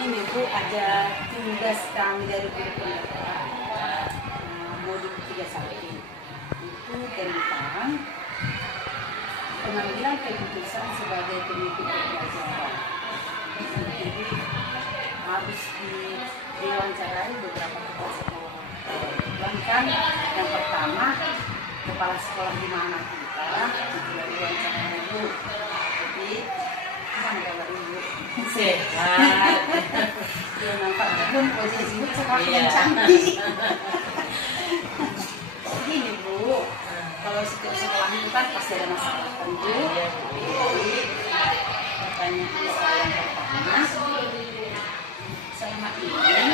Ini Bu, ada tugas kami dari guru pendaftaran modul 31 itu tentang pengambilan keputusan sebagai pemimpin pembelajaran. Jadi harus diwawancarai beberapa kepala sekolah. Bahkan yang pertama kepala sekolah di mana kita sudah diwawancara Bu. Jadi kalau Ibu sehat, ya nampak pun posisi Ibu sekarang yang cantik. Gini Bu, kalau setiap sekolah itu kan pasti ada masalah kan Bu. Jadi pertanyaan saya yang pertama, saya ingin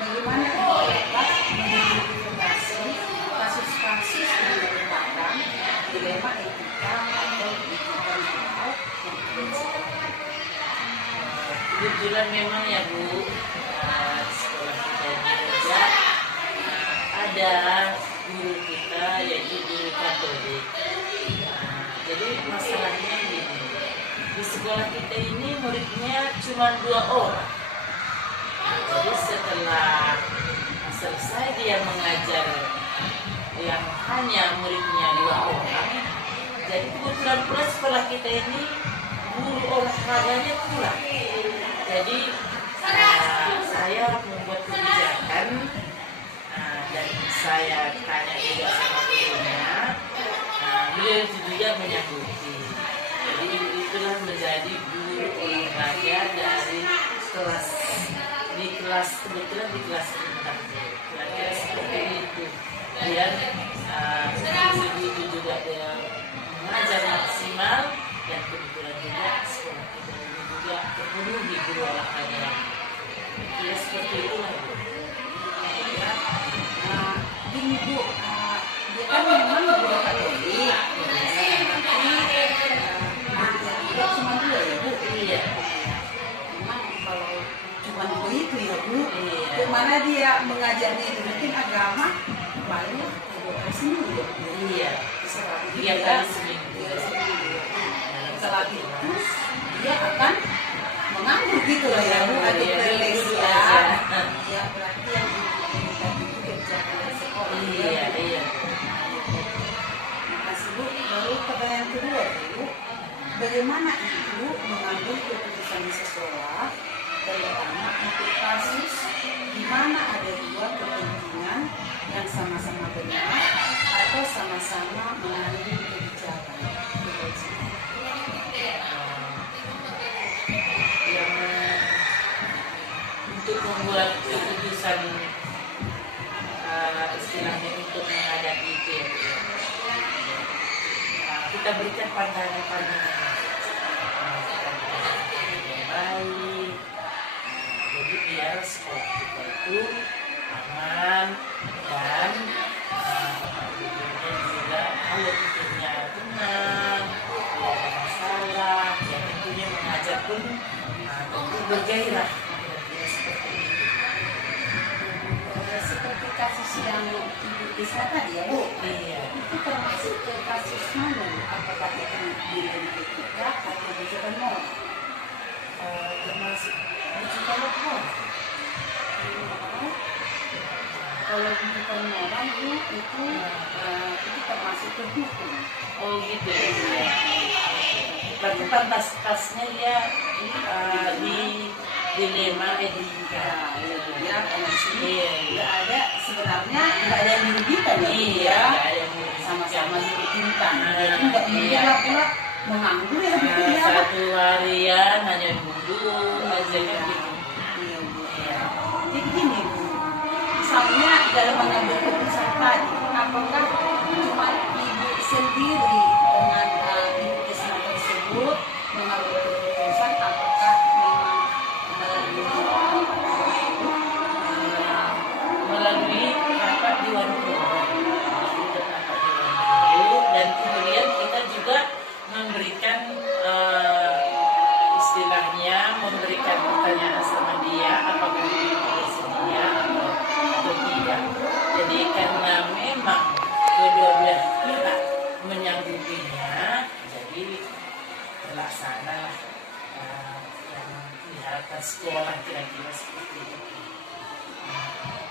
bagaimana Ibu dapat mengidentifikasi kasus-kasus yang merupakan dilema etika atau etika moral yang terjadi. Kebetulan memang ya Bu, sekolah kita ini juga ada guru kita yaitu guru Katolik. Jadi masalahnya gini, di sekolah kita ini muridnya cuma 2 orang. Jadi setelah selesai dia mengajar yang hanya muridnya 2 orang, jadi kebetulan pula sekolah kita ini guru olahraganya kurang. Jadi saya membuat kebijakan dan saya tanya juga sama gurunya, beliau juga menyanggupi. Jadi itulah menjadi guru olahraga dari kelas di kelas kebetulan di kelas 4. Kira-kira seperti itu. Biar ibu itu juga dia mengajar maksimal dan kebetulan juga sekolah kita ini juga terpenuhi guru olahraga. Ya seperti itulah Bu. Ya, gini Bu, dia kan memang guru Katolik, tapi cuma 2 ya Bu. Iya. Memang kalau cuma 2 itu ya Bu, Iya. kemana dia mengajarnya itu mungkin agama paling 2 kali seminggu ya. Iya. Setelah itu 3 kali seminggu. Setelah itu dia akan menganggur gitu lah ya Bu, atau freelance ya. Ya berarti yang tadi itu kerja di sekolah. Iya, iya. Makasih Bu. Lalu pertanyaan kedua Bu, bagaimana Ibu mengambil keputusan di sekolah terutama untuk kasus di mana ada 2 kepentingan yang sama-sama benar atau sama-sama mengandung kebijakan? Yang untuk membuat keputusan istilahnya untuk menghadapi itu ya Bu, ya. Kita berikan pandangan-pandangan yang baik. Jadi biar sekolah kita itu aman dan juga kalau tentunya tenang, tidak ada masalah, ya tentunya mengajar pun tentu bergairah. Seperti kasus yang Ibu kisah tadi ya Bu, Iya. itu termasuk ke kasus mana? Apakah itu dilema etika atau kebijakan moral? Termasuk kebijakan moral. kalau bukan orang Bu, itu termasuk ke hukum. Oh gitu ya. Berarti pantas-pantasnya dia di dilema etika. Ya, karena di sini Iya. nggak ada, sebenarnya nggak ada yang dirugikan ya Bu, Iya, ya. nggak ada yang dirugikan. Sama-sama dirugikan. Nah, Jadi nggak mungkin iya. lah pula menganggur ya Bu, Nah, ya. satu harian hanya duduk aja kan gitu. Iya Bu. Iya. Jadi gini Bu, misalnya dalam mengambil keputusan tadi, apakah cuma Ibu sendiri dengan Ibu Kesna tersebut mengambil keputusan, apakah memang Melalui rapat Dewan Guru. Dan kemudian kita juga memberikan istilahnya memberikan pertanyaan sama dia apakah dia bersedia atau tidak. Jadi karena memang kedua belah pihak menyanggupinya, jadi terlaksana yang diharapkan sekolah kira-kira seperti itu.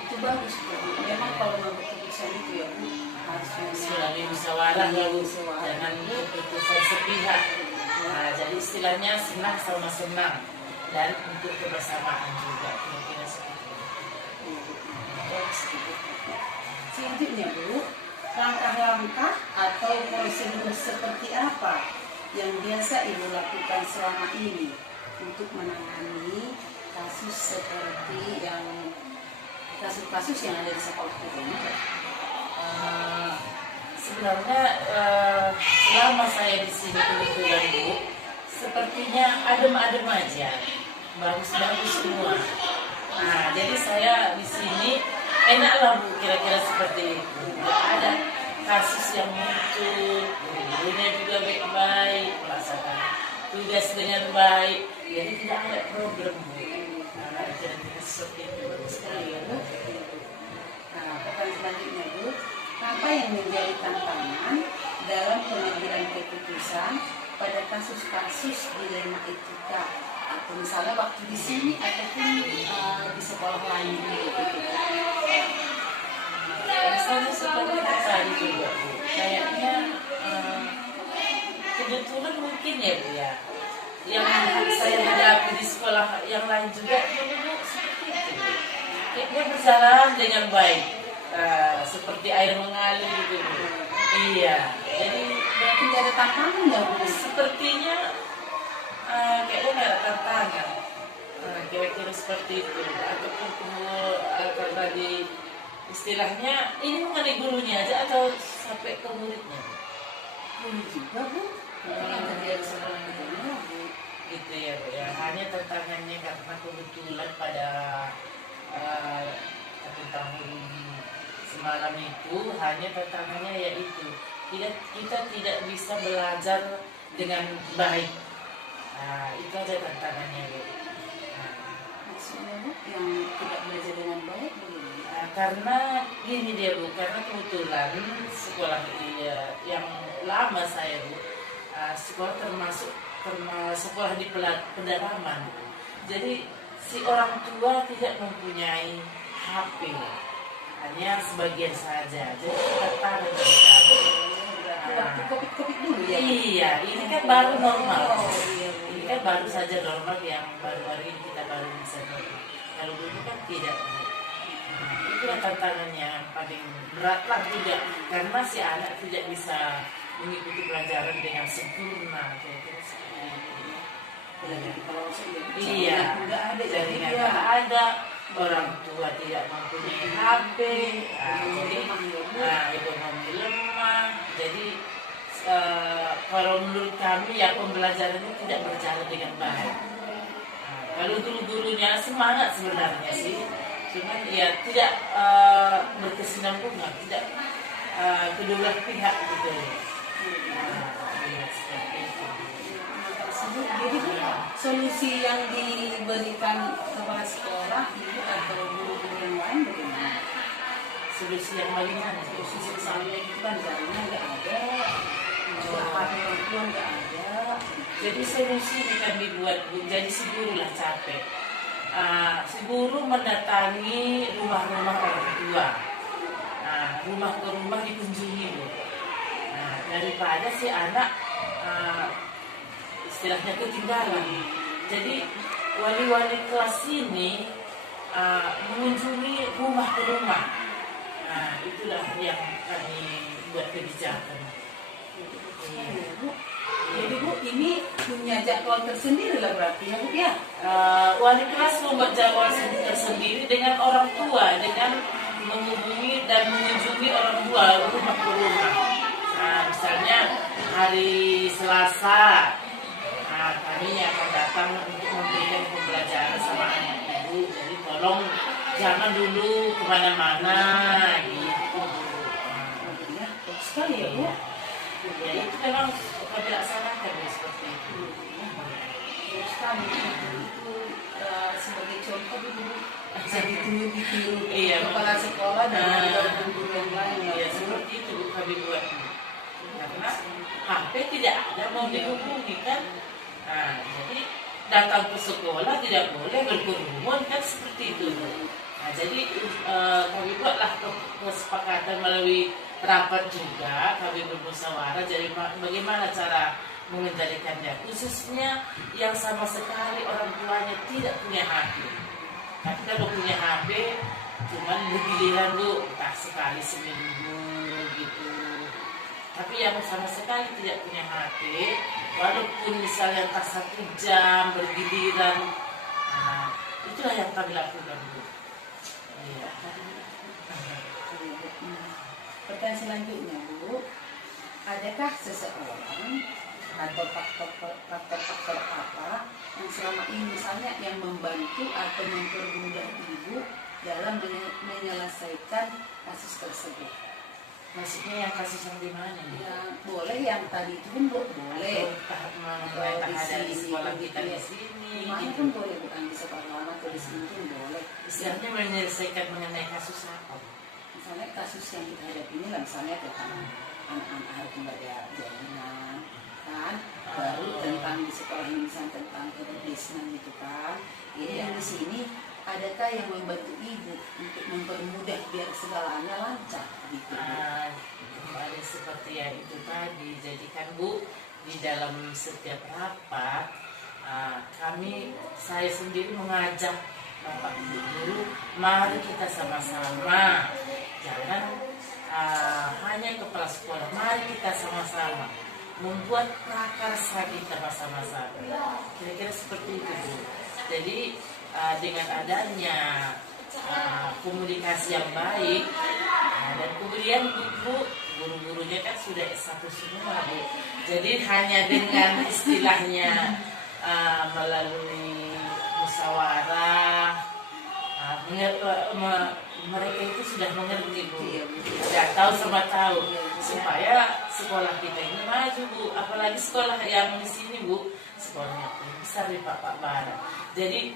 itu bagus Bu? Memang kalau mengambil keputusan itu ya Bu, harusnya Melalui musyawarah ya Bu, musyawarah. jangan keputusan sepihak. Nah, jadi istilahnya senang sama senang dan untuk kebersamaan juga kira-kira seperti itu. Selanjutnya Bu, langkah-langkah atau prosedur seperti apa yang biasa Ibu lakukan selama ini untuk menangani kasus seperti yang kasus-kasus yang ada di sekolah kita ini? Sebenarnya selama saya di sini kebetulan Bu, sepertinya adem-adem aja, bagus-bagus semua. Nah, jadi saya di sini enaklah Bu, kira-kira seperti itu. Nggak ada kasus yang muncul, gurunya juga baik-baik, melaksanakan tugas dengan baik, jadi tidak ada problem Bu. Nah, kira-kira seperti itu. Bagus sekali ya Bu. Nah, pertanyaan selanjutnya Bu, apa yang menjadi tantangan dalam pengambilan keputusan pada kasus-kasus dilema etika, atau misalnya waktu di sini ataupun di sekolah lain gitu? Misalnya seperti itu tadi juga Bu, kayaknya kebetulan mungkin ya Bu ya, yang saya hadapi di sekolah yang lain juga dulu seperti itu. Dia berjalan dengan baik, seperti air mengalir gitu Bu. Iya, jadi Berarti nggak ada tantangan ya Bu? sepertinya kayaknya nggak ada tantangan. Kira-kira seperti itu. Ataupun karena di istilahnya ini mengenai gurunya aja atau sampai ke muridnya, Boleh juga Bu, yang terjadi sekolah kita ini ya Bu. gitu ya Bu ya. Hanya tantangannya karena kebetulan pada tahun semalam itu hanya tantangannya yaitu kita tidak bisa belajar dengan baik. Nah, itu ada tantangannya Bu. Maksudnya Bu, yang tidak belajar dengan baik bagaimana? Karena gini dia Bu, karena kebetulan sekolah yang lama saya Bu, sekolah termasuk sekolah di pedalaman Bu. Jadi si orang tua tidak mempunyai HP, hanya sebagian saja. Jadi kata dengan kami. Waktu COVID dulu ya? Iya, ini kan baru normal. Oh, iya, Bu. Ini kan baru saja normal yang baru-baru ini kita baru bisa normal. Kalau dulu kan tidak. Itulah tantangannya paling berat lah juga, karena si anak tidak bisa mengikuti pelajaran dengan sempurna. Kira-kira seperti itu. Belajar di pelosok ya? Iya, Nggak ada jadi ya? nggak ada, orang tua tidak mempunyai HP, ekonomi lemah. Jadi kalau menurut kami ya pembelajarannya tidak berjalan dengan baik. Kalau guru-gurunya semangat sebenarnya sih, cuman ya tidak berkesinambungan, tidak kedua pihak gitu. Ya, seperti itu. Jadi solusi yang diberikan kepala sekolah Ibu atau guru-guru yang lain bagaimana? Solusi yang bagaimana? Solusi misalnya itu kan jalannya nggak ada, orang tua nggak ada. Jadi solusi ini kan dibuat, jadi si guru lah capek. Si guru mendatangi rumah-rumah orang tua. rumah ke rumah dikunjungi Bu. Nah, daripada si anak istilahnya ketinggalan. Jadi wali-wali kelas ini mengunjungi rumah ke rumah. Nah, itulah yang kami buat kebijakan. Jadi Bu, ini punya jadwal tersendiri lah berarti ya Bu ya? Wali kelas membuat jadwal tersendiri dengan orang tua, dengan menghubungi dan mengunjungi orang tua rumah ke rumah. Nah, misalnya hari Selasa, kami akan datang untuk memberikan pembelajaran sama anak ibu. Jadi tolong jangan dulu kemana-mana gitu. Ya, bagus sekali ya Bu. Ya, itu memang kami laksanakan seperti itu. Bagus sekali. Itu sebagai contoh Bu, bisa ditiru kepala sekolah dan guru yang lain Ya, ya. seperti itu kami buat. Karena HP tidak ada mau dihubungi kan. Nah, jadi datang ke sekolah tidak boleh berkerumun kan seperti itu. Nah, jadi kami buatlah kesepakatan melalui rapat juga, kami bermusyawarah jadi bagaimana cara mengendalikannya, khususnya yang sama sekali orang tuanya tidak punya HP. Tapi kalau punya HP, cuman bergiliran Bu, entah sekali seminggu gitu. Tapi yang sama sekali tidak punya HP, walaupun misalnya entah 1 jam bergiliran, itulah yang kami lakukan Bu. Iya. Pertanyaan selanjutnya Bu, adakah seseorang atau faktor-faktor apa yang selama ini misalnya yang membantu atau mempermudah Ibu dalam menyelesaikan kasus tersebut? Maksudnya yang kasus yang di mana nih? Yang boleh, yang tadi itu pun boleh. Mengenai ada di sekolah kita di sini. Mana pun boleh, bukan di sekolah lama atau di sini pun boleh. Istilahnya menyelesaikan mengenai kasus apa? Misalnya kasus yang kita hadapi ini lah, misalnya tentang anak-anak harus membaca jaringan kan, baru tentang di sekolah ini misalnya tentang kedisiplinan gitu kan. Ini yang di sini adakah yang membantu Ibu untuk mempermudah biar segalanya lancar gitu? Kembali seperti yang itu tadi, jadi kan Bu, di dalam setiap rapat saya sendiri mengajak Bapak Ibu guru, mari kita sama-sama, jangan hanya kepala sekolah, mari kita sama-sama membuat prakarsa kita bersama-sama. Kira-kira seperti itu Bu. Jadi dengan adanya komunikasi yang baik, dan kemudian guru-gurunya kan sudah S1 semua Bu. Jadi hanya dengan istilahnya melalui musyawarah, mereka itu sudah mengerti Bu, sudah tahu sama tahu, supaya sekolah kita ini maju Bu. Apalagi sekolah yang di sini Bu, sekolahnya besar di Pak Barat. Jadi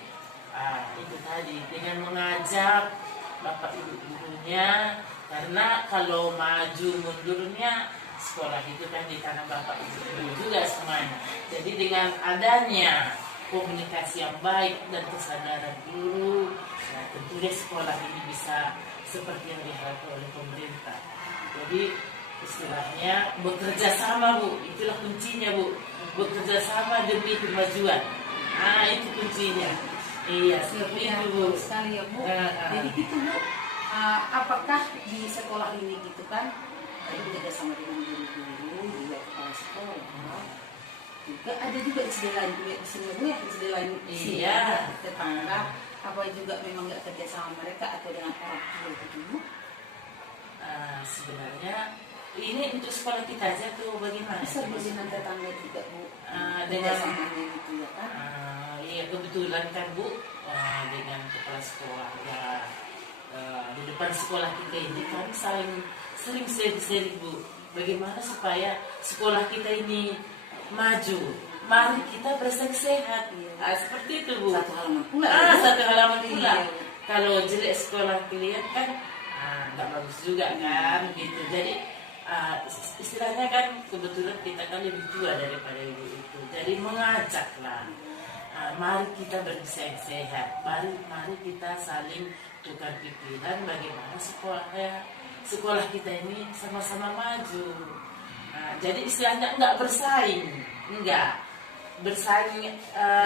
itu tadi dengan mengajak Bapak Ibu gurunya, karena kalau maju mundurnya sekolah itu kan di tanah Bapak Ibu guru juga semuanya. Jadi dengan adanya komunikasi yang baik dan kesadaran guru, nah tentunya sekolah ini bisa seperti yang diharapkan oleh pemerintah. Jadi istilahnya bekerja sama Bu, itulah kuncinya Bu, bekerja sama demi kemajuan. Itu kuncinya. Iya, seperti itu Bu. Sekali ya Bu. Jadi gitu Bu, apakah di sekolah ini gitu kan, tadi bekerja sama dengan guru-guru, juga kepala sekolah, juga ada juga istilah lain Bu, istilah Bu ya, istilah lain tetangga, apa juga memang nggak kerja sama mereka atau dengan orang tua itu Bu? Sebenarnya ini untuk sekolah kita aja tuh bagaimana? Bisa dengan tetangga juga Bu, dengan samanya gitu ya kan? Iya kebetulan kan Bu, dengan kepala sekolah ya, di depan sekolah kita ini kan sering sharing Bu, bagaimana supaya sekolah kita ini maju. Mari kita bersaing sehat. Seperti itu Bu. Satu halaman pula. Satu halaman pula. Kalau jelek sekolah kalian kan nggak bagus juga kan gitu. Jadi istilahnya kan kebetulan kita kan lebih tua daripada ibu itu. Jadi mengajaklah. Mari kita bersaing sehat. Mari kita saling tukar pikiran bagaimana sekolahnya sekolah kita ini sama-sama maju. Nah, jadi istilahnya enggak bersaing, enggak bersaing,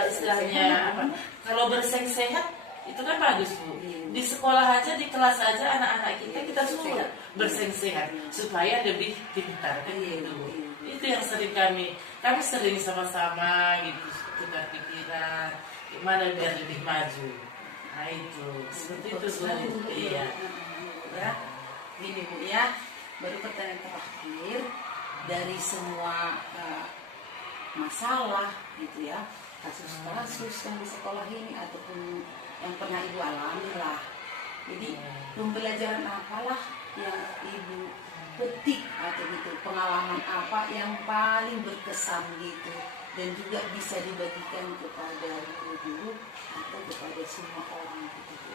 istilahnya apa? Kalau bersaing sehat itu kan bagus Bu. Di sekolah aja, di kelas aja anak-anak kita semua bersaing sehat supaya lebih pintar kan gitu. Itu yang sering kami sering sama-sama gitu tukar pikiran gimana biar lebih maju. Nah itu seperti itu Bu. Iya. Ya, gini Bu ya, baru pertanyaan terakhir dari semua masalah gitu ya, kasus-kasus yang di sekolah ini ataupun yang pernah Ibu alami lah. Jadi pembelajaran apalah yang Ibu petik atau gitu, pengalaman apa yang paling berkesan gitu dan juga bisa dibagikan kepada guru-guru atau kepada semua orang gitu.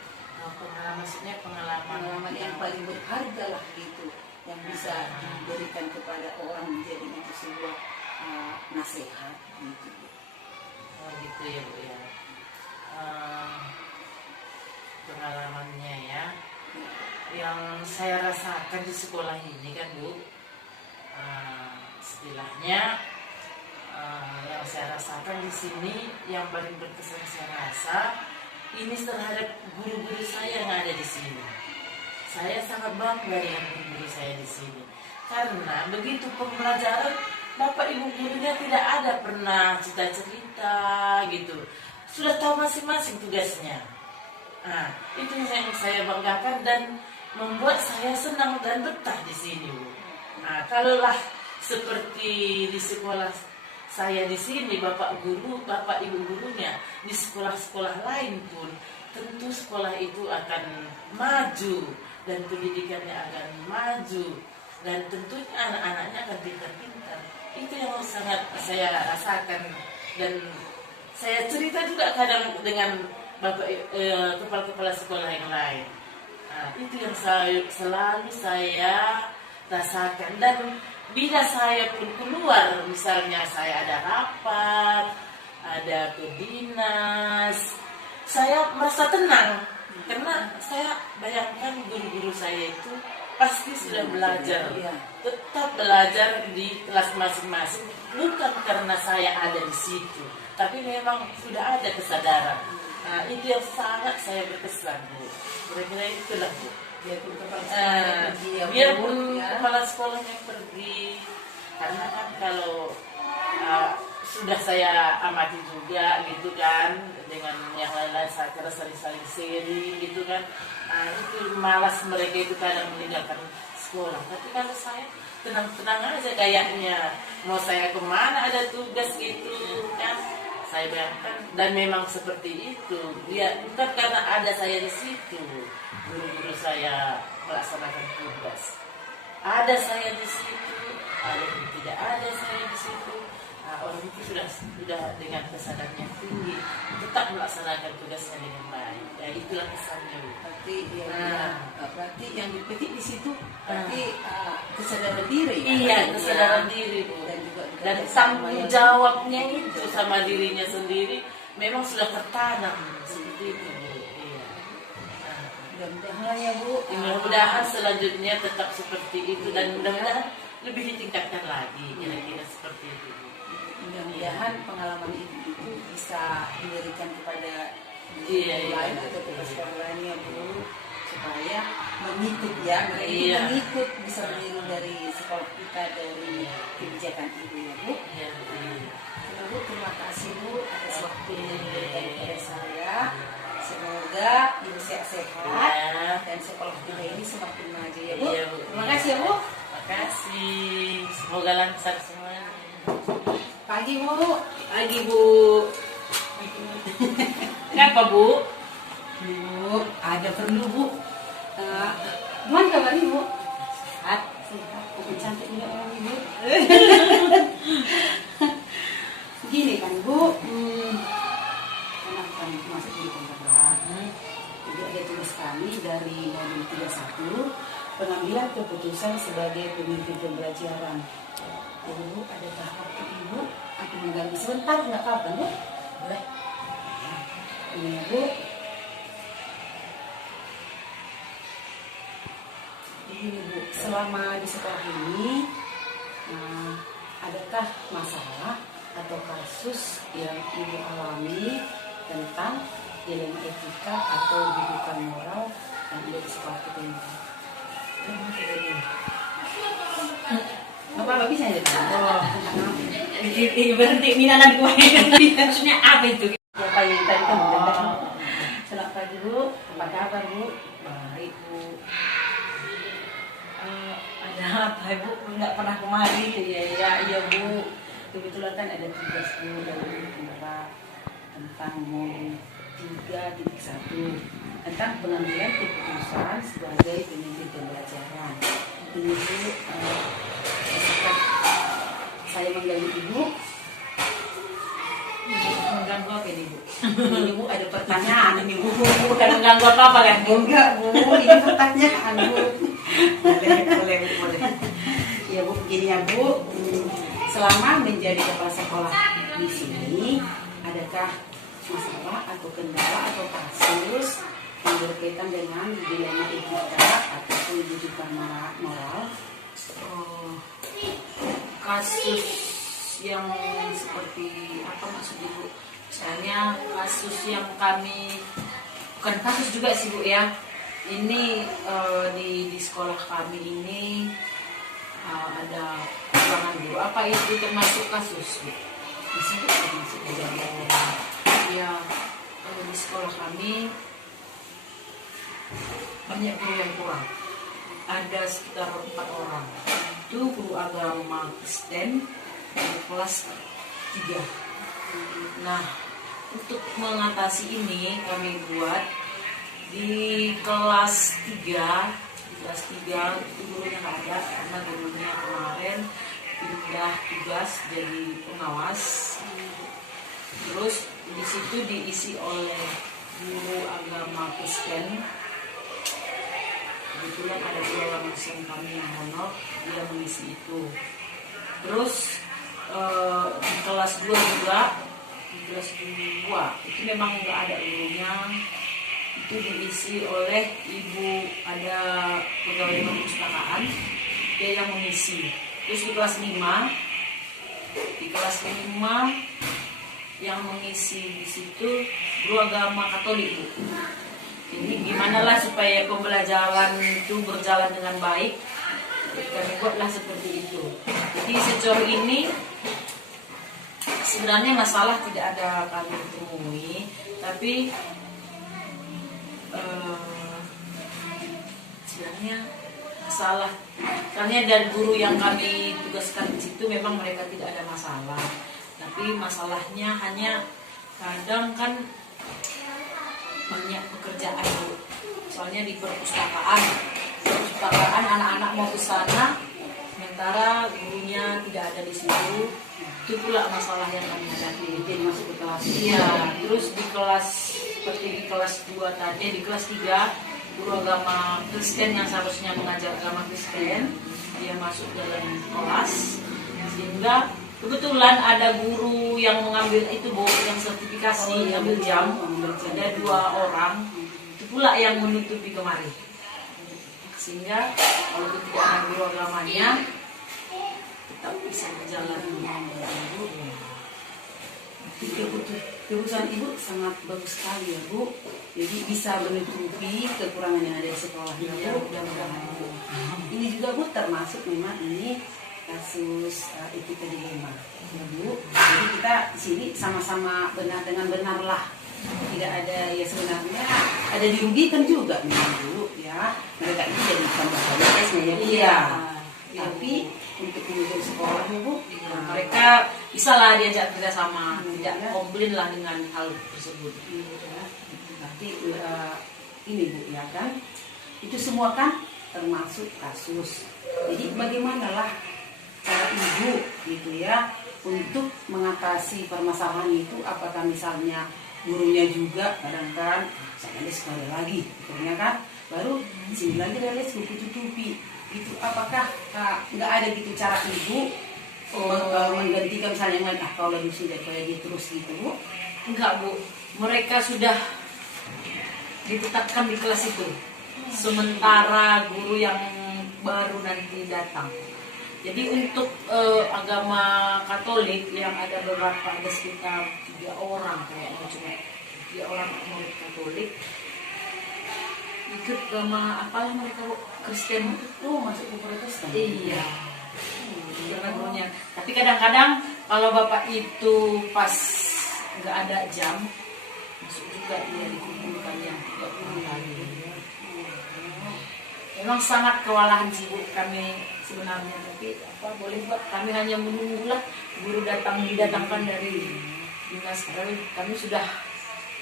Maksudnya pengalaman Yang paling berharga lah gitu, yang bisa diberikan kepada orang menjadi itu sebuah nasihat gitu. Oh gitu ya Bu ya. Pengalamannya ya, yang saya rasakan di sekolah ini kan Bu, istilahnya yang saya rasakan di sini yang paling berkesan saya rasa ini terhadap guru-guru saya yang ada di sini. Saya sangat bangga dengan guru-guru saya di sini karena begitu pembelajaran Bapak Ibu gurunya tidak ada pernah cerita-cerita gitu, sudah tahu masing-masing tugasnya. Nah, itu yang saya banggakan dan membuat saya senang dan betah di sini, Bu. Nah, kalaulah seperti di sekolah saya di sini, Bapak Guru, Bapak Ibu gurunya di sekolah-sekolah lain pun, tentu sekolah itu akan maju dan pendidikannya akan maju dan tentunya anak-anaknya akan pintar-pintar. Itu yang sangat saya rasakan dan saya cerita juga kadang dengan Bapak kepala-kepala sekolah yang lain. Nah, itu yang selalu saya rasakan dan bila saya pun keluar, misalnya saya ada rapat, ada ke dinas, saya merasa tenang karena saya bayangkan guru-guru saya itu pasti sudah belajar, tetap belajar di kelas masing-masing, bukan karena saya ada di situ, tapi memang sudah ada kesadaran. Nah, itu yang sangat saya berkesan, Bu. Kira-kira itulah, Bu. Biarpun kepala sekolahnya pergi, karena kan kalau sudah saya amati juga gitu kan, dengan yang lain-lain saya kira saling-saling seri gitu kan, itu malas mereka itu kadang meninggalkan sekolah. Tapi kalau saya tenang-tenang aja kayaknya, mau saya kemana ada tugas gitu kan, saya bayangkan dan memang seperti itu. Dia bukan karena ada saya di situ, guru-guru saya melaksanakan tugas. Ada saya di situ, ada tidak ada saya di situ. Orang itu sudah dengan kesadaran yang tinggi, tetap melaksanakan tugasnya dengan baik. Ya itulah kesannya. Berarti yang dipetik di situ berarti kesadaran diri. Iya, kesadaran diri, Bu. Dan tanggung jawabnya itu sama dirinya sendiri memang sudah tertanam seperti itu, Bu. Iya. Mudah-mudahan ya Bu. Mudah-mudahan selanjutnya tetap seperti itu dan mudah-mudahan lebih ditingkatkan lagi, kira-kira seperti itu. Mudah-mudahan pengalaman itu bisa diberikan kepada lain atau kepada sekolah lainnya Bu, supaya mengikut ya, mereka mengikut, bisa meniru dari sekolah kita, dari kebijakan Ibu ya Bu. Bu, terima kasih Bu atas waktu yang diberikan kepada saya. Semoga Ibu sehat-sehat dan sekolah kita ini semakin maju ya Bu. Terima kasih ya Bu. Terima kasih. Semoga lancar semuanya. Pagi Bu. Pagi Bu. Kenapa Bu? Bu, ada perlu Bu. Gimana kabar Ibu? Sehat. Aku cantik juga orang Ibu. Gini kan Bu, karena kami masuk di kontrak. Jadi ada tugas kami dari modul 31, pengambilan keputusan sebagai pemimpin pembelajaran. Ibu, ada tahap Ibu, aku mengganggu sebentar, nggak apa-apa Bu? Boleh. Ini ya Bu. Ini Bu, selama di sekolah ini, adakah masalah atau kasus yang Ibu alami tentang dilema etika atau didikan moral yang ada di sekolah kita ini? Apa bisa ya? Oh, berhenti minanan kemarin. Maksudnya apa itu? Apa yang tadi kamu katakan? Selamat pagi Bu, apa kabar Bu? Baik Bu. Ada apa Bu? Nggak pernah kemari tuh ya? Iya Bu, kebetulan kan ada tugas Bu dari Kendara tentang MOL 3.1 tentang pengambilan keputusan sebagai pemimpin pembelajaran. Ini Bu, apakah saya mengganggu Ibu? Mengganggu apa ini Bu? Ini Bu ada pertanyaan ini Bu. Bukan mengganggu apa-apa kan Bu? Enggak Bu, ini pertanyaan Bu. Boleh. Ya Bu, begini ya Bu. Selama menjadi kepala sekolah di sini, adakah masalah atau kendala atau kasus yang berkaitan dengan dilema etika atau rujukan moral? Kasus yang seperti apa maksudnya Bu? Misalnya kasus yang kami, bukan kasus juga sih Bu ya. Ini di sekolah kami ini ada kekurangan guru. Apa itu termasuk kasus Bu? Di sini termasuk juga Ya, di sekolah kami banyak guru yang kurang. Ada sekitar 4 orang. Itu guru agama Kristen di kelas 3. Nah, untuk mengatasi ini kami buat di kelas 3. Di kelas 3 itu gurunya nggak ada karena gurunya kemarin pindah tugas jadi pengawas. Terus di situ diisi oleh guru agama Kristen. Kebetulan ada 2 orang Kristen kami yang honor, dia mengisi itu. Terus di kelas 2 juga, di kelas 2 itu memang nggak ada gurunya. Itu diisi oleh ibu, ada pegawai perpustakaan, dia yang mengisi. Terus di kelas 5 yang mengisi di situ guru agama Katolik Bu. Jadi gimana lah supaya pembelajaran itu berjalan dengan baik, kami buatlah seperti itu. Jadi sejauh ini sebenarnya masalah tidak ada kami temui, tapi sebenarnya masalah karena dari guru yang kami tugaskan di situ memang mereka tidak ada masalah, tapi masalahnya hanya kadang kan banyak pekerjaan Bu. Soalnya di perpustakaan anak-anak mau ke sana sementara gurunya tidak ada di situ. Itu pula masalah yang kami hadapi. Jadi masuk ke kelas. Iya, terus di kelas seperti di kelas 2 tadi, di kelas 3 guru agama Kristen yang seharusnya mengajar agama Kristen dia masuk dalam kelas, sehingga kebetulan ada guru yang mengambil itu Bu, yang sertifikasi ambil jam, ada 2 orang, itu pula yang menutupi kemari, sehingga kalau tidak ada guru agamanya tetap bisa berjalan dengan Bu. Keputusan Ibu sangat bagus sekali ya Bu. Jadi bisa menutupi kekurangan yang ada di sekolah ya Bu. Ini juga Bu termasuk memang ini kasus etika dilema ya Bu. Jadi kita di sini sama-sama benar dengan benar lah. Tidak ada ya sebenarnya ada dirugikan juga memang Bu ya. Mereka ini jadi tambah KPS-nya ya Bu ya. Tapi untuk menuju sekolah ya Bu, mereka bisa lah diajak kerjasama, tidak komplain lah dengan hal tersebut. Nanti ini Bu ya kan, itu semua kan termasuk kasus. Jadi bagaimanalah cara Ibu gitu ya untuk mengatasi permasalahan itu? Apakah misalnya gurunya juga kadang kan saya les sekali lagi, gurunya kan baru sini lagi les buku tutupi. Itu apakah nggak ada gitu cara Ibu menggantikan misalnya yang lain, kalau lagi sudah kayak dia terus gitu Bu? Enggak Bu, mereka sudah ditetapkan di kelas itu. Sementara guru yang baru nanti datang. Jadi untuk agama Katolik yang ada beberapa, ada sekitar 3 orang kayaknya, cuma 3 orang Katolik Katolik ikut agama apalah mereka, Kristen. Masuk ke Protestan. Iya. Ragunya. Tapi kadang-kadang kalau bapak itu pas nggak ada jam, masuk juga dia dikumpulkan yang 30 kali. Memang sangat kewalahan sih Bu kami sebenarnya, tapi apa boleh buat, kami hanya menunggulah guru didatangkan dari dinas. Kami sudah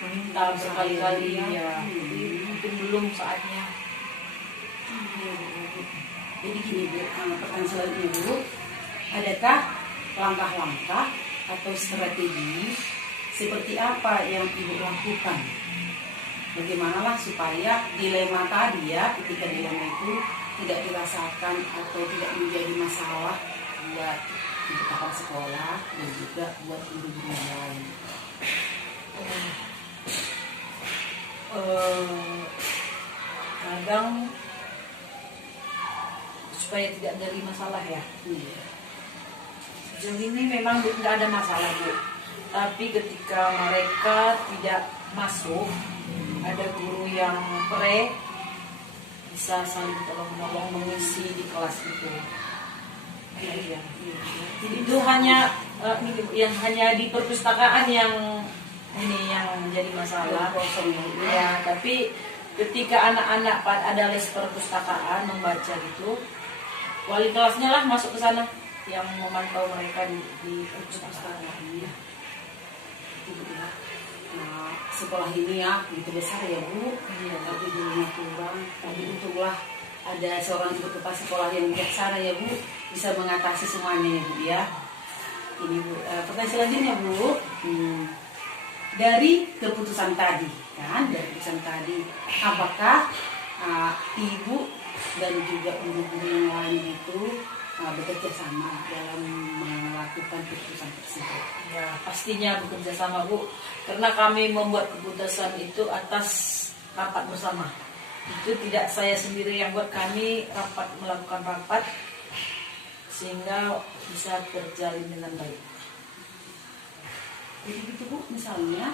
meminta berkali-kali ya, jadi mungkin belum saatnya. Jadi gini Bu, pertanyaan selanjutnya Bu, adakah langkah-langkah atau strategi seperti apa yang Ibu lakukan? Bagaimanalah supaya dilema tadi ya, ketika dilema itu tidak dirasakan atau tidak menjadi masalah buat ibu kepala sekolah dan juga buat guru-guru yang lain. Kadang supaya tidak dari masalah ya. Sejauh ini memang tidak ada masalah Bu, tapi ketika mereka tidak masuk, ada guru yang bisa saling tolong-menolong mengisi di kelas itu. Iya. Itu hanya yang hanya di perpustakaan yang ini yang menjadi masalah. Ya, tapi ketika anak-anak ada les perpustakaan membaca gitu, wali kelasnya lah masuk ke sana yang memantau mereka di perpustakaan. Nah, sekolah ini ya begitu besar ya Bu, tapi dulunya kurang. Tapi untunglah ada seorang ibu kepala sekolah yang bijaksana ya Bu, bisa mengatasi semuanya ya Bu ya. Ini Bu, pertanyaan selanjutnya Bu, dari keputusan tadi apakah Ibu dan juga guru-guru yang lain itu bekerja sama dalam melakukan keputusan tersebut? Ya, pastinya bekerja sama Bu, karena kami membuat keputusan itu atas rapat bersama. Itu tidak saya sendiri yang buat, kami melakukan rapat sehingga bisa terjalin dengan baik. Jadi gitu Bu, misalnya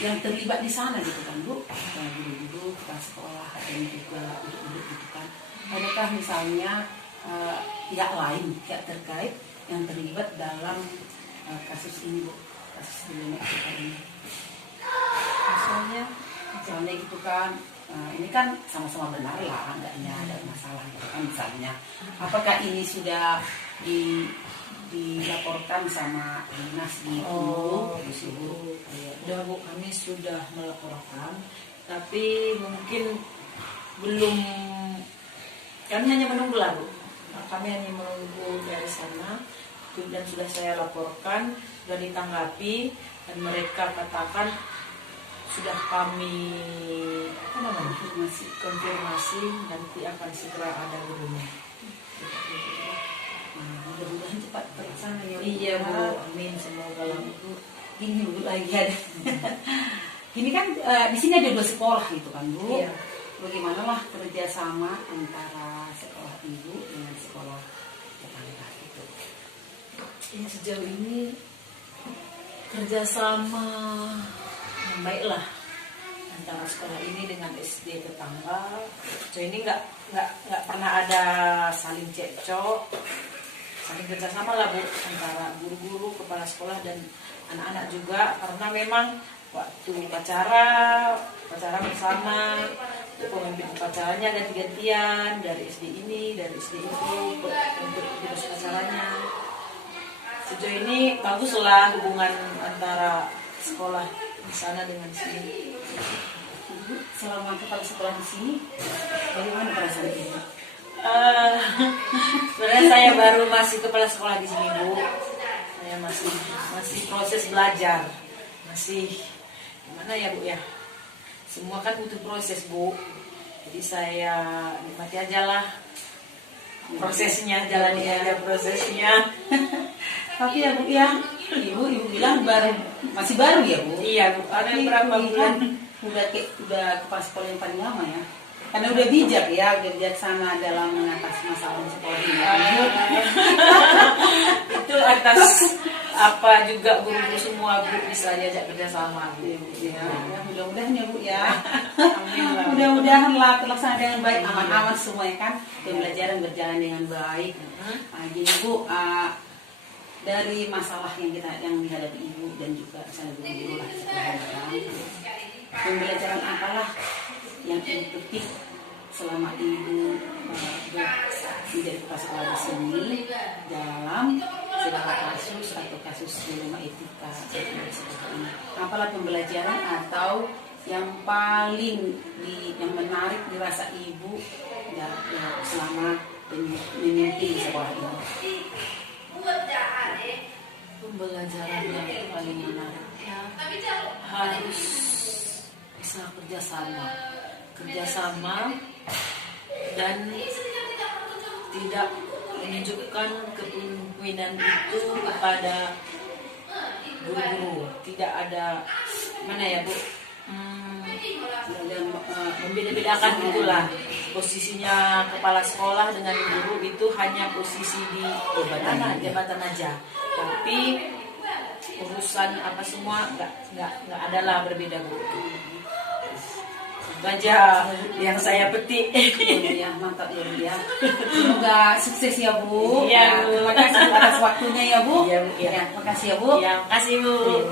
yang terlibat di sana gitu kan Bu, guru-guru, kepala sekolah dan juga ibu-ibu gitu kan. Adakah misalnya pihak lain, pihak terkait yang terlibat dalam kasus ini Bu, kasus dilema ini? Misalnya gitu kan, ini kan sama-sama benar lah, enggaknya ada masalah gitu kan misalnya. Apakah ini sudah dilaporkan sama dinas gitu? Ya Bu, kami sudah melaporkan, tapi mungkin belum, kami hanya menunggu lah Bu. Kami hanya menunggu dari sana dan sudah saya laporkan, sudah ditanggapi dan mereka katakan sudah kami konfirmasi nanti akan segera ada gurunya. Mudah-mudahan cepat terlaksana ya Bu. Iya Bu, amin, semoga lah Bu. Ini Bu lagi ada. Ini kan di sini ada 2 sekolah gitu kan Bu. Iya. Bagaimanalah kerjasama antara sekolah Ibu dengan sekolah tetangga itu? Ya, sejauh ini kerjasama yang baiklah antara sekolah ini dengan SD tetangga. So ini nggak pernah ada saling cekcok, saling kerjasama lah Bu antara guru-guru, kepala sekolah dan anak-anak juga, karena memang waktu upacara bersama, pemimpin upacaranya ganti-gantian dari SD ini, dari SD itu untuk tugas upacaranya. Sejauh ini baguslah hubungan antara sekolah di sana dengan sini. Ibu selama kepala sekolah di sini, bagaimana perasaan Ibu? Sebenarnya saya baru masih kepala sekolah di sini Bu. Saya masih proses belajar, masih gimana ya Bu ya. Semua kan butuh proses Bu. Jadi saya nikmati aja lah prosesnya, jalani aja prosesnya. Tapi ya Bu ya, Ibu bilang masih baru ya Bu? Iya Bu, ada tapi berapa bulan? Udah kepala sekolah yang paling lama ya? Karena udah bijak ya, udah bijaksana dalam mengatasi masalah di sekolah ini. Itu atas apa juga guru-guru semua guru bisa diajak kerjasama. Ya, mudah-mudahan ya Bu ya. Mudah-mudahan lah terlaksana dengan baik, aman-aman semua ya kan. Pembelajaran berjalan dengan baik. Gini Bu, dari masalah yang dihadapi Ibu dan juga saya guru-guru lah sekarang, pembelajaran apalah yang Ibu petik selama Ibu menjadi kepala sekolah di sini dalam segala kasus atau kasus dilema etika seperti ini? Apalah pembelajaran atau yang paling yang menarik dirasa Ibu selama memimpin sekolah ini? Pembelajaran yang paling menarik harus bisa kerjasama dan tidak menunjukkan kepemimpinan itu kepada guru-guru. Tidak ada mana ya Bu, membeda-bedakan itulah posisinya kepala sekolah dengan guru itu hanya posisi di jabatan aja, tapi urusan apa semua nggak adalah berbeda Bu. Baca yang saya petik. Ya, mantap ya Bu ya. Semoga sukses ya Bu. Ya, Bu. Terima kasih atas waktunya ya Bu. Iya, Bu. Ya, terima kasih ya Bu. Ya, makasih Bu.